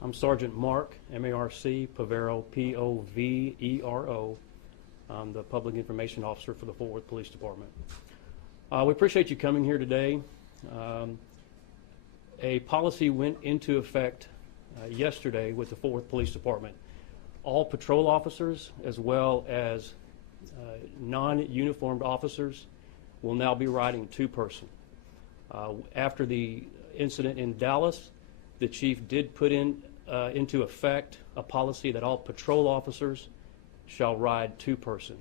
I'm Sergeant Mark, M-A-R-C, Povero, P-O-V-E-R-O. I'm the Public Information Officer for the Fort Worth Police Department. We appreciate you coming here today. A policy went into effect yesterday with the Fort Worth Police Department. All patrol officers, as well as non-uniformed officers, will now be riding two-person. After the incident in Dallas, the chief did put into effect a policy that all patrol officers shall ride two-person.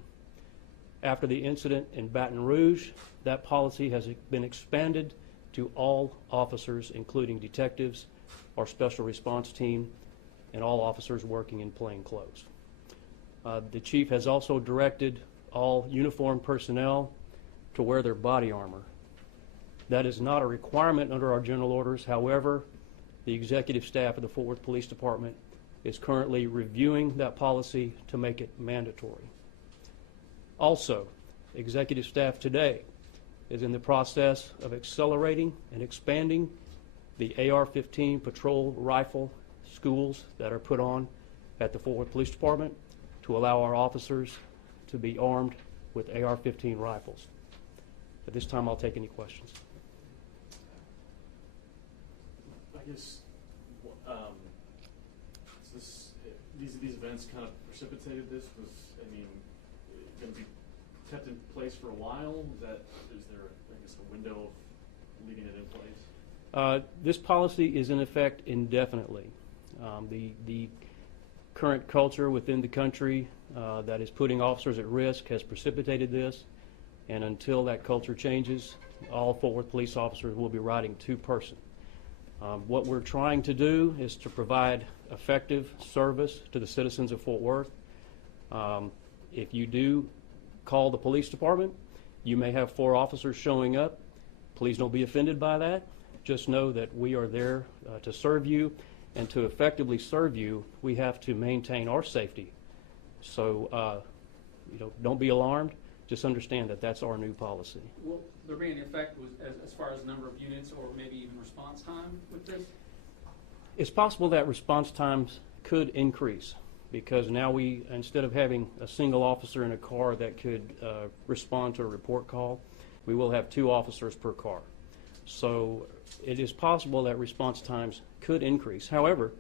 After the incident in Baton Rouge, that policy has been expanded to all officers, including detectives, our special response team, and all officers working in plain clothes. The chief has also directed all uniformed personnel to wear their body armor. That is not a requirement under our general orders. However, the executive staff of the Fort Worth Police Department is currently reviewing that policy to make it mandatory. Also, executive staff today is in the process of accelerating and expanding the AR-15 patrol rifle schools that are put on at the Fort Worth Police Department to allow our officers to be armed with AR-15 rifles. At this time, I'll take any questions. I guess these events kind of precipitated this. Was, I mean, going to be kept in place for a while? Is there, I guess, a window of leaving it in place? This policy is in effect indefinitely. The current culture within the country that is putting officers at risk has precipitated this, and until that culture changes, all Fort Worth police officers will be riding two-person. What we're trying to do is to provide effective service to the citizens of Fort Worth. If you do call the police department, you may have 4 officers showing up. Please don't be offended by that. Just know that we are there to serve you, and to effectively serve you, we have to maintain our safety. So, don't be alarmed. Just understand that that's our new policy. Will there be any effect as far as number of units or maybe even response time with this? It's possible that response times could increase, because now we, instead of having a single officer in a car that could respond to a report call, we will have 2 officers per car. So it is possible that response times could increase. However,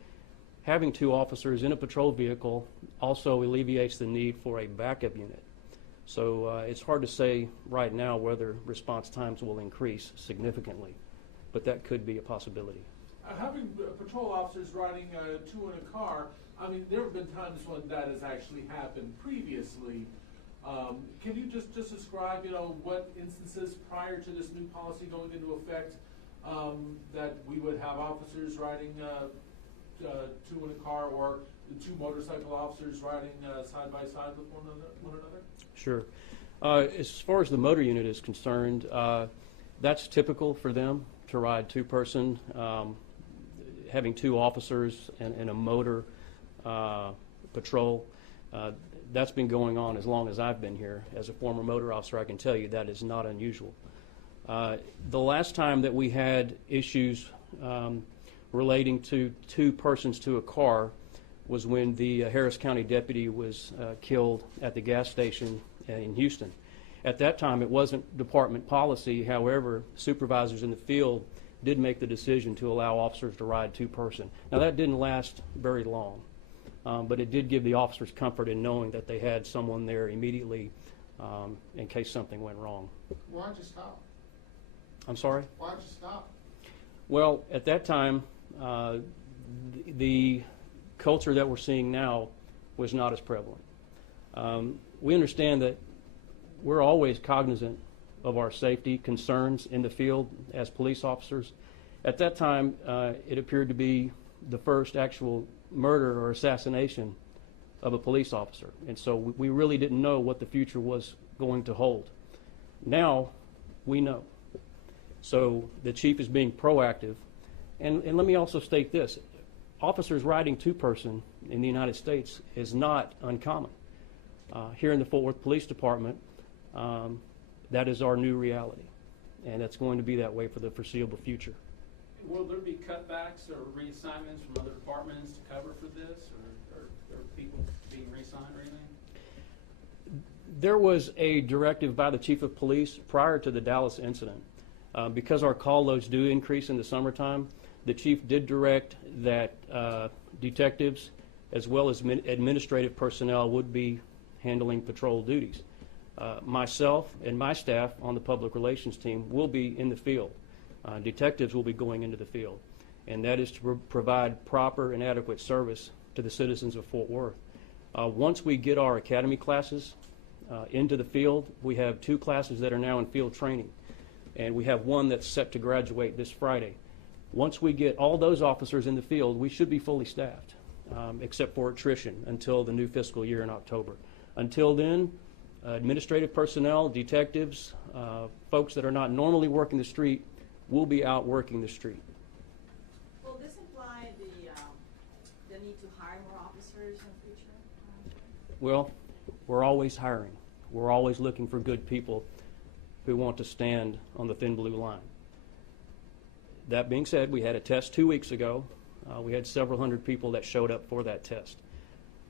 having 2 officers in a patrol vehicle also alleviates the need for a backup unit. So it's hard to say right now whether response times will increase significantly, but that could be a possibility. Having patrol officers riding 2 in a car, I mean, there have been times when that has actually happened previously. Can you just describe, what instances prior to this new policy going into effect that we would have officers riding 2 in a car, or 2 motorcycle officers riding side by side with one another? Sure. As far as the motor unit is concerned, that's typical for them to ride two-person. Having 2 officers and a motor patrol, that's been going on as long as I've been here. As a former motor officer, I can tell you that is not unusual. The last time that we had issues relating to 2 persons to a car was when the Harris County deputy was killed at the gas station in Houston. At that time, it wasn't department policy. However, supervisors in the field did make the decision to allow officers to ride two-person. Now, that didn't last very long, but it did give the officers comfort in knowing that they had someone there immediately in case something went wrong. Why'd you stop? I'm sorry? Why'd you stop? Well, at that time, the culture that we're seeing now was not as prevalent. We understand that we're always cognizant of our safety concerns in the field as police officers. At that time, it appeared to be the first actual murder or assassination of a police officer, and so we really didn't know what the future was going to hold. Now, we know. So the chief is being proactive, and let me also state this. Officers riding two-person in the United States is not uncommon. Here in the Fort Worth Police Department, that is our new reality, and it's going to be that way for the foreseeable future. Will there be cutbacks or reassignments from other departments to cover for this, or people being reassigned or anything? There was a directive by the chief of police prior to the Dallas incident. Because our call loads do increase in the summertime, the chief did direct that detectives as well as administrative personnel would be handling patrol duties. Myself and my staff on the public relations team will be in the field. Detectives will be going into the field, and that is to provide proper and adequate service to the citizens of Fort Worth. Once we get our academy classes into the field, we have 2 classes that are now in field training, and we have one that's set to graduate this Friday. Once we get all those officers in the field, we should be fully staffed, except for attrition until the new fiscal year in October. Until then, administrative personnel, detectives, folks that are not normally working the street will be out working the street. Will this imply the need to hire more officers in the future? Well, we're always hiring. We're always looking for good people who want to stand on the thin blue line. That being said, we had a test 2 weeks ago. We had several hundred people that showed up for that test.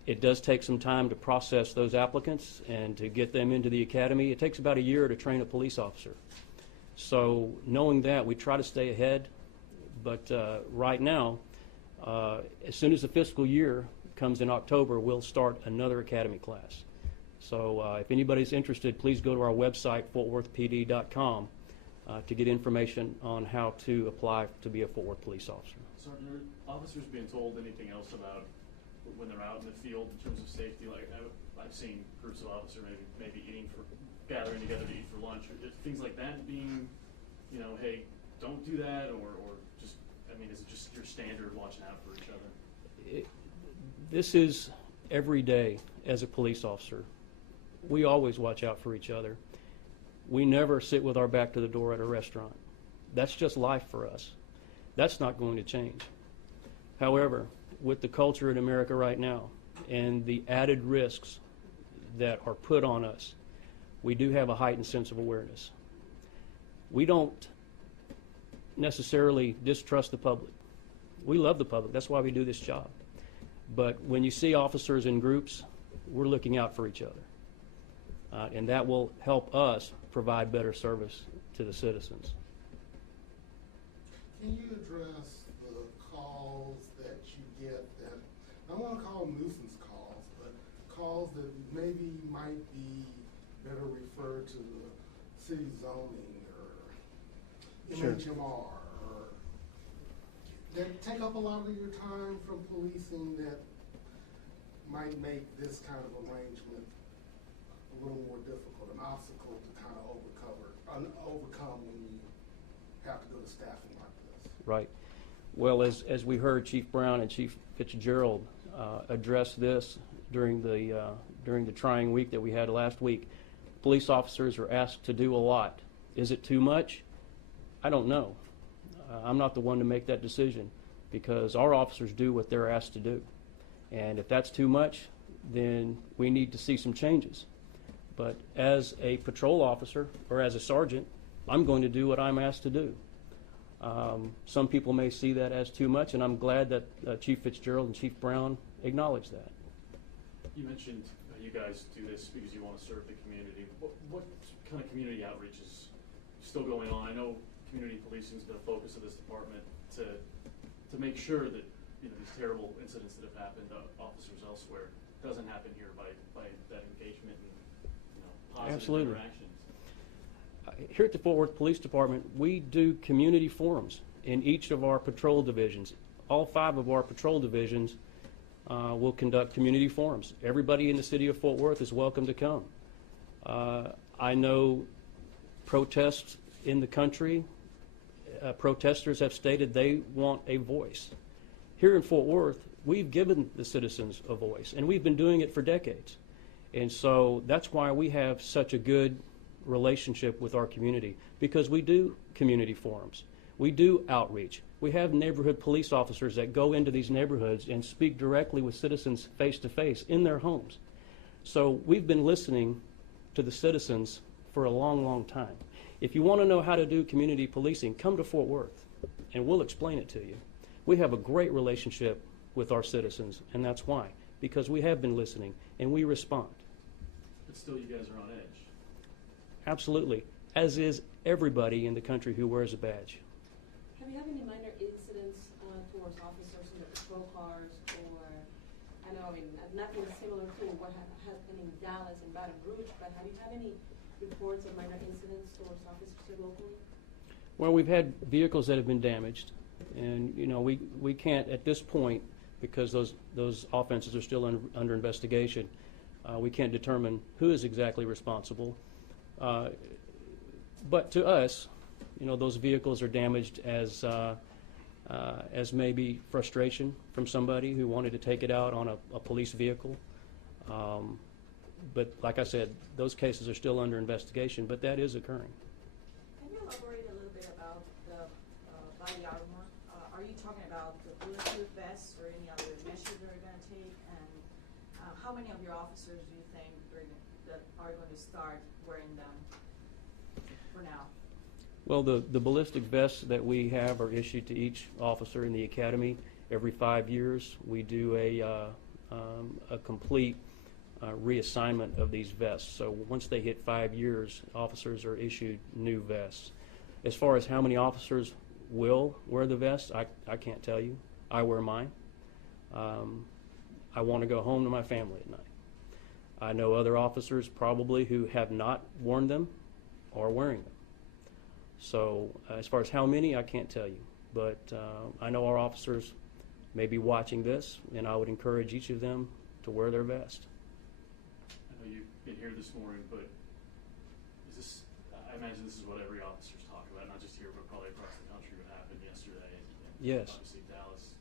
It does take some time to process those applicants and to get them into the academy. It takes about a year to train a police officer. So knowing that, we try to stay ahead. But right now, as soon as the fiscal year comes in October, we'll start another academy class. So if anybody's interested, please go to our website, fortworthpd.com, to get information on how to apply to be a Fort Worth police officer. Sergeant, are officers being told anything else about when they're out in the field in terms of safety? Like I've seen groups of officers maybe gathering together to eat for lunch, or just things like that being, hey, don't do that, or just, is it just your standard watching out for each other? This is every day as a police officer. We always watch out for each other. We never sit with our back to the door at a restaurant. That's just life for us. That's not going to change. However, with the culture in America right now and the added risks that are put on us, we do have a heightened sense of awareness. We don't necessarily distrust the public. We love the public. That's why we do this job. But when you see officers in groups, we're looking out for each other. And that will help us provide better service to the citizens. Can you address the calls that you get that, I don't want to call them nuisance calls, but calls that maybe might be better referred to the city zoning or Sure. MHMR, or that take up a lot of your time from policing that might make this kind of arrangement a little more difficult, an obstacle to kind of overcome when you have to go to staffing like this? Right. Well, as we heard Chief Brown and Chief Fitzgerald address this during the trying week that we had last week, police officers are asked to do a lot. Is it too much? I don't know. I'm not the one to make that decision, because our officers do what they're asked to do. And if that's too much, then we need to see some changes. But as a patrol officer or as a sergeant, I'm going to do what I'm asked to do. Some people may see that as too much, and I'm glad that Chief Fitzgerald and Chief Brown acknowledge that. You mentioned you guys do this because you want to serve the community. What kind of community outreach is still going on? I know community policing has been a focus of this department to make sure that these terrible incidents that have happened to officers elsewhere doesn't happen here by that engagement and positive Absolutely. interactions. Here at the Fort Worth Police Department, we do community forums in each of our patrol divisions. All 5 of our patrol divisions will conduct community forums. Everybody in the city of Fort Worth is welcome to come. I know protests in the country, protesters have stated they want a voice. Here in Fort Worth, we've given the citizens a voice, and we've been doing it for decades. And so that's why we have such a good relationship with our community, because we do community forums. We do outreach. We have neighborhood police officers that go into these neighborhoods and speak directly with citizens face to face in their homes. So we've been listening to the citizens for a long, long time. If you want to know how to do community policing, come to Fort Worth and we'll explain it to you. We have a great relationship with our citizens, and that's why, because we have been listening and we respond. But still, you guys are on edge. Absolutely, as is everybody in the country who wears a badge. Have you had any minor incidents towards officers in the patrol cars, or, I know, I mean, nothing similar to what happened in Dallas and Baton Rouge, but have you had any reports of minor incidents towards officers locally? Well, we've had vehicles that have been damaged, and we can't at this point, because those offenses are still under investigation. We can't determine who is exactly responsible. But to us, those vehicles are damaged as maybe frustration from somebody who wanted to take it out on a police vehicle. But like I said, those cases are still under investigation, but that is occurring. Can you elaborate a little bit about the body armor? Are you talking about the bulletproof vests or any other measures that are going to take? And how many of your officers do you think that are going to start wearing them for now? Well, the ballistic vests that we have are issued to each officer in the academy every 5 years. We do a complete reassignment of these vests. So once they hit 5 years, officers are issued new vests. As far as how many officers will wear the vests, I can't tell you. I wear mine. I want to go home to my family at night. I know other officers probably who have not worn them are wearing them. So as far as how many, I can't tell you. But I know our officers may be watching this, and I would encourage each of them to wear their vest. I know you've been here this morning, but I imagine this is what every officer's talking about, not just here, but probably across the country, what happened yesterday. And Yes. obviously Dallas.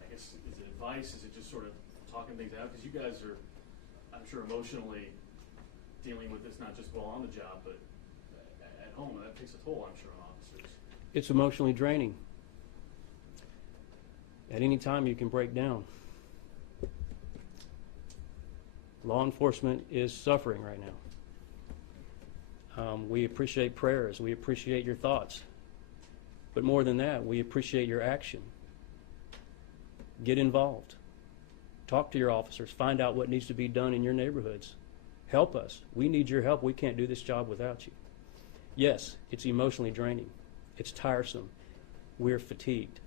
I guess, is it advice? Is it just sort of talking things out? Because you guys are, I'm sure, emotionally dealing with this, not just while on the job, but at home. That takes a toll, I'm sure, on officers. It's emotionally draining. At any time, you can break down. Law enforcement is suffering right now. We appreciate prayers. We appreciate your thoughts. But more than that, we appreciate your action. Get involved. Talk to your officers. Find out what needs to be done in your neighborhoods. Help us. We need your help. We can't do this job without you. Yes, it's emotionally draining. It's tiresome. We're fatigued.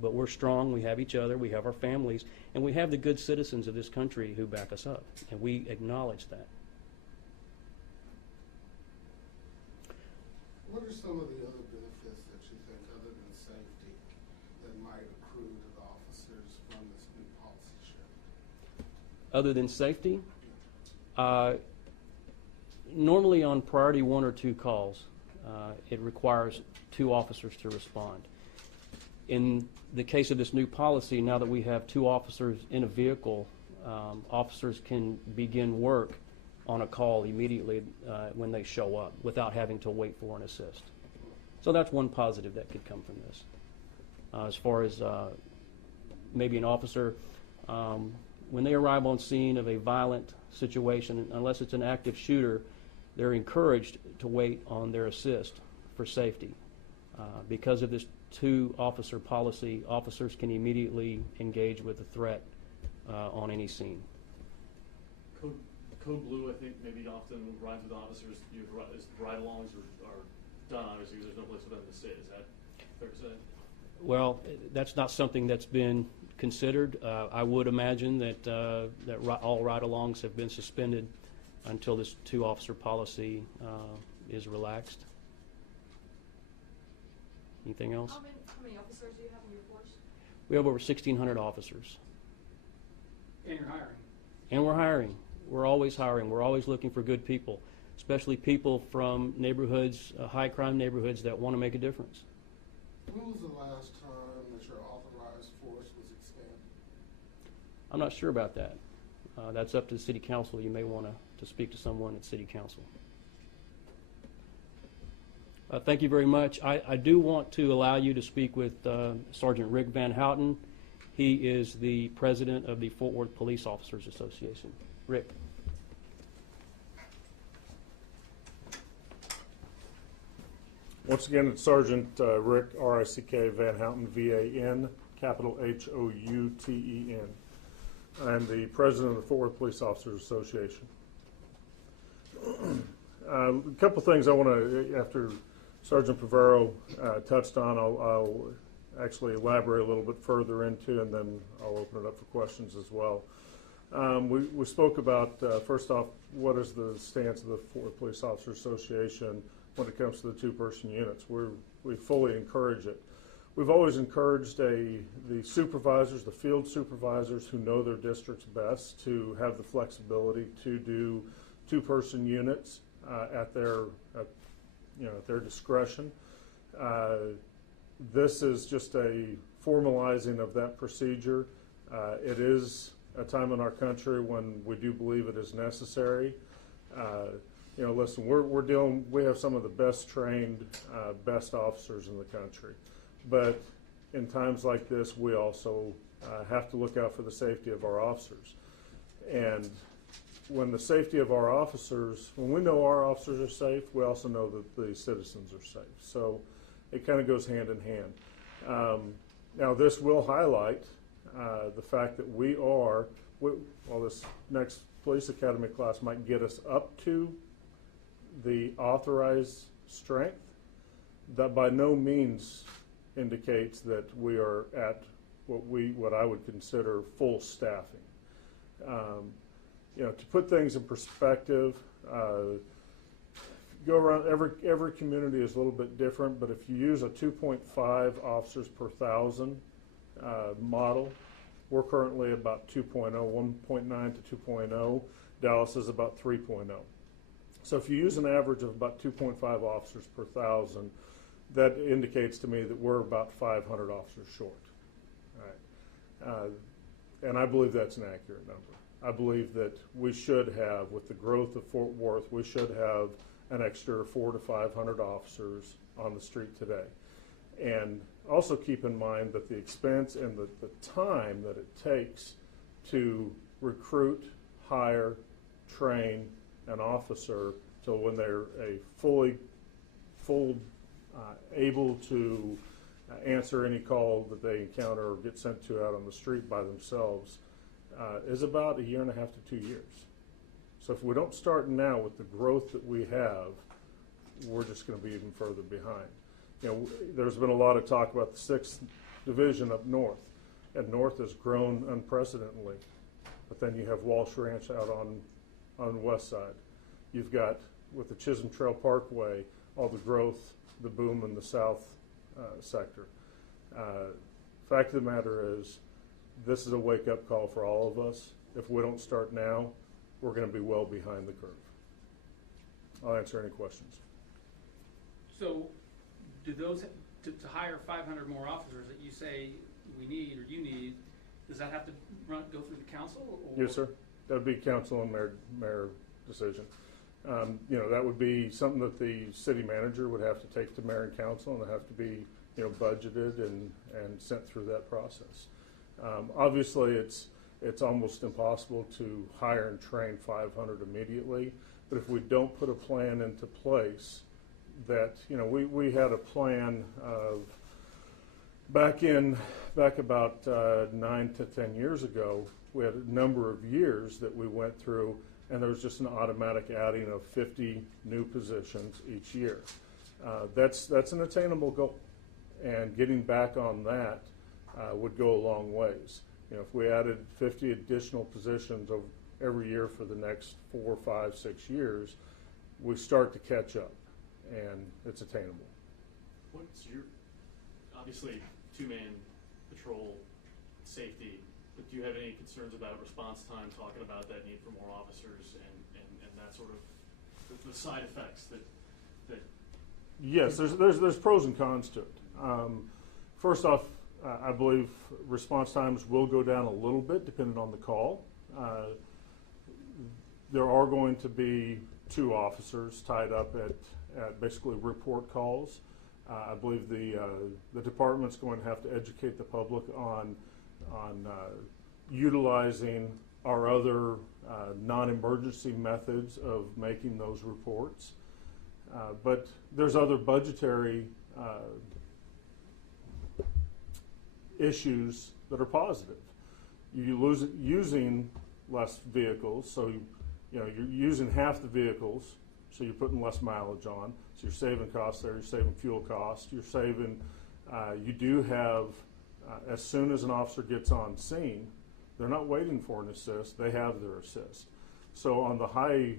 But we're strong. We have each other. We have our families. And we have the good citizens of this country who back us up. And we acknowledge that. What are some of the other benefits that you think, other than safety, that might accrue to the officers from this new policy shift? Other than safety, normally on priority 1 or 2 calls, it requires 2 officers to respond. In the case of this new policy, now that we have 2 officers in a vehicle, officers can begin work on a call immediately when they show up without having to wait for an assist. So that's one positive that could come from this. As far as maybe an officer, when they arrive on scene of a violent situation, unless it's an active shooter, they're encouraged to wait on their assist for safety. Because of this 2-officer policy, officers can immediately engage with a threat on any scene. Code Blue, I think, maybe often rides with officers. Ride-alongs are done, obviously, because there's no place for them to sit. Is that fair to say? Well, that's not something that's been considered. I would imagine that all ride-alongs have been suspended until this 2-officer policy is relaxed. Anything else? How many officers do you have in your force? We have over 1,600 officers. And you're hiring. And we're hiring. We're always hiring. We're always looking for good people, especially people from neighborhoods, high-crime neighborhoods that want to make a difference. When was the last time that your authorized force was expanded? I'm not sure about that. That's up to the city council. You may want to speak to someone at city council. Thank you very much. I do want to allow you to speak with Sergeant Rick Van Houten. He is the president of the Fort Worth Police Officers Association. Rick. Once again, it's Sergeant Rick, R-I-C-K, Van Houten, V-A-N, capital H-O-U-T-E-N. I'm the president of the Fort Worth Police Officers Association. A couple things I want to, after Sergeant Pavaro touched on, I'll actually elaborate a little bit further into, and then I'll open it up for questions as well. We spoke about, first off, what is the stance of the Fort Worth Police Officers Association when it comes to the two-person units. We fully encourage it. We've always encouraged the supervisors, the field supervisors who know their districts best, to have the flexibility to do two-person units at their discretion. This is just a formalizing of that procedure. It is a time in our country when we do believe it is necessary. Listen, we have some of the best trained, best officers in the country. But in times like this, we also have to look out for the safety of our officers. And when the safety of our officers, when we know our officers are safe, we also know that the citizens are safe. So it kind of goes hand in hand. Now, this will highlight the fact that this next police academy class might get us up to the authorized strength. That by no means indicates that we are at what I would consider full staffing. To put things in perspective, go around, every community is a little bit different, but if you use a 2.5 officers per thousand model, we're currently about 2.0, 1.9 to 2.0. Dallas is about 3.0. So if you use an average of about 2.5 officers per thousand, that indicates to me that we're about 500 officers short. All right. And I believe that's an accurate number. I believe that we should have, with the growth of Fort Worth, we should have an extra 400 to 500 officers on the street today. And also keep in mind that the expense and the time that it takes to recruit, hire, train an officer till when they're a able to answer any call that they encounter or get sent to out on the street by themselves is about 1.5 to 2 years. So if we don't start now with the growth that we have, we're just going to be even further behind. There's been a lot of talk about the 6th Division up north, and north has grown unprecedentedly. But then you have Walsh Ranch out on the west side. You've got, with the Chisholm Trail Parkway, all the growth, the boom in the south sector. Fact of the matter is, this is a wake-up call for all of us. If we don't start now, we're going to be well behind the curve. I'll answer any questions. So, do those, to hire 500 more officers that you say we need or you need, does that have to go through the council? Or? Yes, sir. That would be council and mayor decision. That would be something that the city manager would have to take to mayor and council, and it have to be, budgeted and sent through that process. Obviously, it's almost impossible to hire and train 500 immediately, but if we don't put a plan into place, that we had a plan of back about 9 to 10 years ago. We had a number of years that we went through, and there was just an automatic adding of 50 new positions each year. That's an attainable goal, and getting back on that would go a long ways. If we added 50 additional positions every year for the next 4, 5, 6 years, we start to catch up, and it's attainable. What's your, obviously, two-man patrol safety, but do you have any concerns about response time, talking about that need for more officers and that sort of the side effects that Yes, there's pros and cons to it. First off, I believe response times will go down a little bit depending on the call. There are going to be 2 officers tied up at basically report calls. I believe the department's going to have to educate the public on utilizing our other non-emergency methods of making those reports. But there's other budgetary issues that are positive. You lose using less vehicles, so you're using half the vehicles, so you're putting less mileage on. So you're saving costs there. You're saving fuel costs. You're saving. You do have, as soon as an officer gets on scene, they're not waiting for an assist. They have their assist. So on the high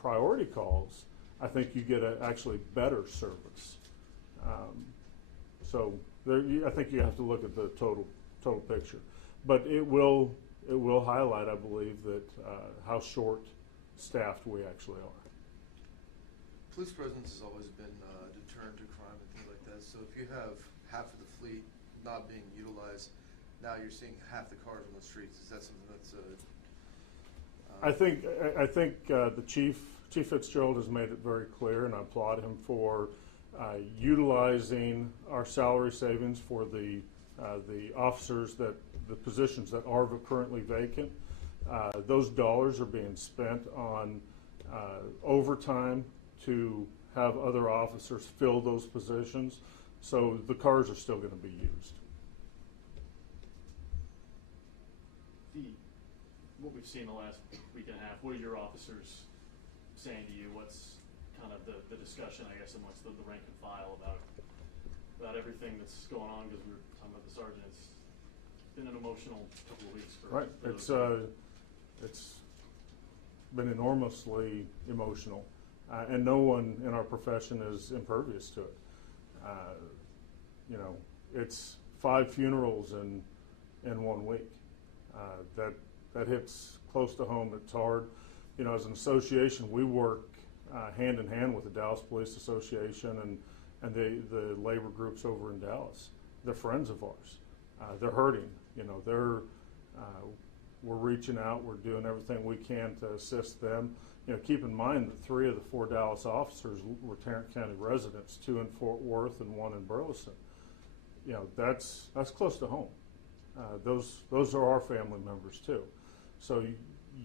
priority calls, I think you get actually better service. So there, I think you have to look at the total picture. But it will highlight, I believe, that how short staffed we actually are. Police presence has always been a deterrent to crime and things like that. So if you have half of the fleet not being utilized, now you're seeing half the cars on the streets. Is that something that's I think the Chief Fitzgerald has made it very clear, and I applaud him for utilizing our salary savings for the officers the positions that are currently vacant. Those dollars are being spent on overtime to have other officers fill those positions. So the cars are still going to be used. What we've seen the last week and a half, what are your officers saying to you? What's kind of the discussion, I guess, amongst the rank and file about everything that's going on? Because we were talking about the sergeant. It's been an emotional couple of weeks for Right. It's been enormously emotional, and no one in our profession is impervious to it. It's 5 funerals in 1 week. That hits close to home. It's hard. As an association, we work hand in hand with the Dallas Police Association and the labor groups over in Dallas. They're friends of ours. They're hurting. We're reaching out. We're doing everything we can to assist them. Keep in mind that 3 of the 4 Dallas officers were Tarrant County residents, 2 in Fort Worth and 1 in Burleson. That's close to home. Those are our family members too. So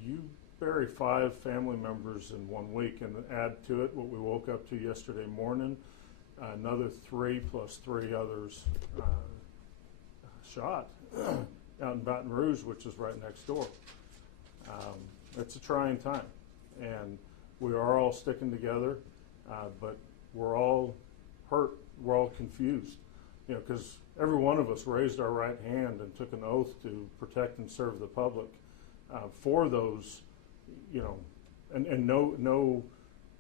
you bury 5 family members in 1 week, and add to it what we woke up to yesterday morning, another 3 plus 3 others shot out in Baton Rouge, which is right next door. It's a trying time, and we are all sticking together, but we're all hurt. We're all confused, because every one of us raised our right hand and took an oath to protect and serve the public for those, and no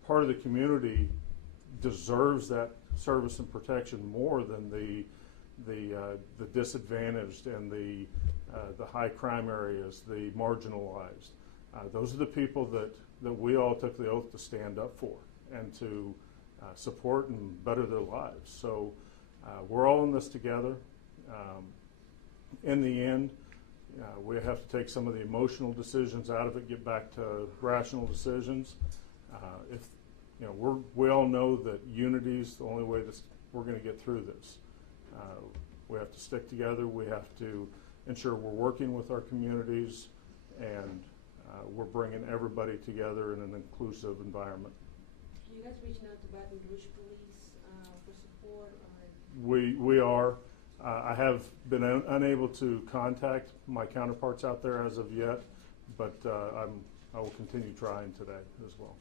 part of the community deserves that service and protection more than the disadvantaged and the high crime areas, the marginalized. Those are the people that we all took the oath to stand up for and to support and better their lives. So we're all in this together. In the end, we have to take some of the emotional decisions out of it, get back to rational decisions. We all know that unity is the only way that we're going to get through this. We have to stick together. We have to ensure we're working with our communities, and we're bringing everybody together in an inclusive environment. Are you guys reaching out to Baton Rouge Police for support? We are. I have been unable to contact my counterparts out there as of yet, but I will continue trying today as well.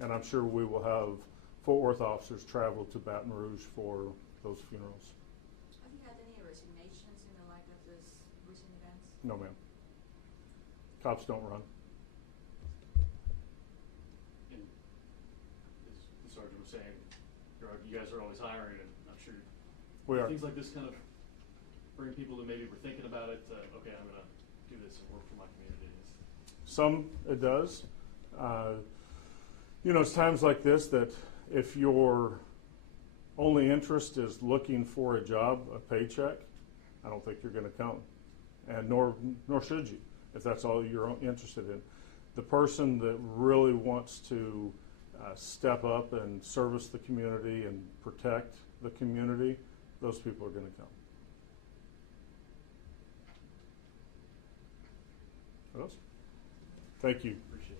And I'm sure we will have Fort Worth officers travel to Baton Rouge for those funerals. Have you had any resignations in the light of this recent events? No, ma'am. Cops don't run. And as the sergeant was saying, you guys are always hiring, and I'm sure We are. things like this kind of bring people that maybe were thinking about it. Okay, I'm going to do this and work for my community. Some it does. It's times like this that if your only interest is looking for a job, a paycheck, I don't think you're going to come, and nor should you, if that's all you're interested in. The person that really wants to step up and service the community and protect the community, those people are going to come. What else? Thank you. Appreciate it.